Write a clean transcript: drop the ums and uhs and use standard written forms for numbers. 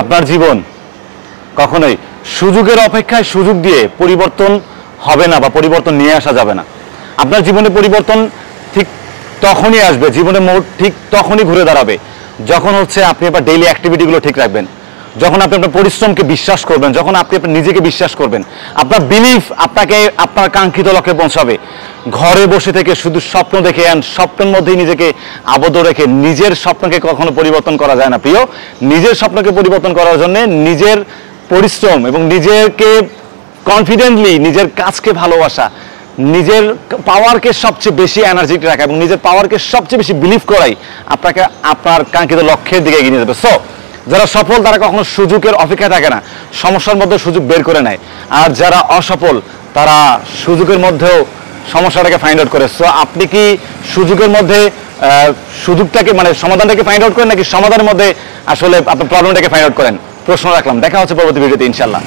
আপনার জীবন কখনোই সুযোগের অপেক্ষায় সুযোগ দিয়ে পরিবর্তন হবে না বা পরিবর্তন নিয়ে আসা যাবে না। আপনার জীবনে পরিবর্তন ঠিক তখনই আসবে, জীবনের মোড় ঠিক তখনই ঘুরে দাঁড়াবে যখন হচ্ছে আপনি আপনার ডেইলি অ্যাক্টিভিটিগুলো ঠিক রাখবেন, যখন আপনি আপনার পরিশ্রমকে বিশ্বাস করবেন, যখন আপনি আপনার নিজেকে বিশ্বাস করবেন। আপনার বিলিফ আপনাকে আপনার কাঙ্ক্ষিত লক্ষ্যে পৌঁছাবে। ঘরে বসে থেকে শুধু স্বপ্ন দেখে স্বপ্নের মধ্যেই নিজেকে আবদ্ধ রেখে নিজের স্বপ্নকে কখনো পরিবর্তন করা যায় না প্রিয়। নিজের স্বপ্নকে পরিবর্তন করার জন্য নিজের পরিশ্রম এবং নিজেকে কনফিডেন্টলি নিজের কাজকে ভালোবাসা, নিজের পাওয়ারকে সবচেয়ে বেশি এনার্জি রাখা এবং নিজের পাওয়ারকে সবচেয়ে বেশি বিলিভ করাই আপনাকে আপনার কাঙ্ক্ষিত লক্ষ্যের দিকে এগিয়ে নিয়ে যাবে। সো যারা সফল তারা কখনো সুযোগের অপেক্ষায় থাকে না, সমস্যার মধ্যে সুযোগ বের করে নেয়। আর যারা অসফল তারা সুযোগের মধ্যেও সমস্যাটাকে ফাইন্ড আউট করে। সো আপনি কি সুযোগের মধ্যে সুযোগটাকে মানে সমাধানটাকে ফাইন্ড আউট করেন নাকি সমাধানের মধ্যে আসলে আপনার প্রবলেমটাকে ফাইন্ড আউট করেন? প্রশ্ন রাখলাম। দেখা হচ্ছে পরবর্তী ভিডিওতে ইনশাল্লাহ।